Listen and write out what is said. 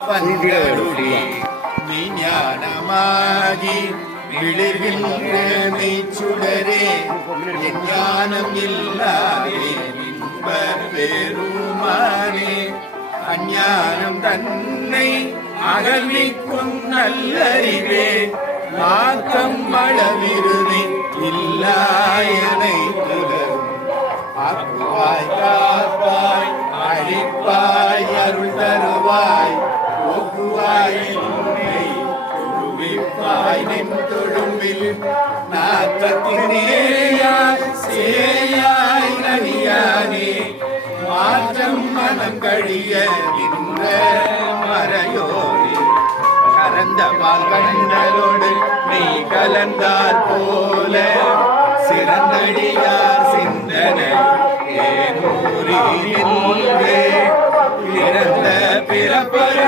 வந்தருளி விஞ்ஞானமாகி விழுகின்ற மெய்ச்சுடரே ஞானம் இல்லாதே இன்ப பெருமானே அஞ்ஞானம் தன்னை அகழ்விக்கும் நல்லறிவே மாற்றம் அளவிருதி இல்லாயனை துலரும் ஆக்குவாய் காப்பாய் அழிப்பாய் அருள் தருவாய் போக்குவாய் தொழுவிப்பாய் நின் தொழும்பில் நாற்றத்தினேயாய் சேயாய் நடியானே மாற்றம் மனம் கழிய நின்ற மறையோரே கரந்த கண்டலோடு நீ கலந்தார் போல சிறந்தடியார் சிந்தனை ஏனூரில் பிறந்த பிறப்பரு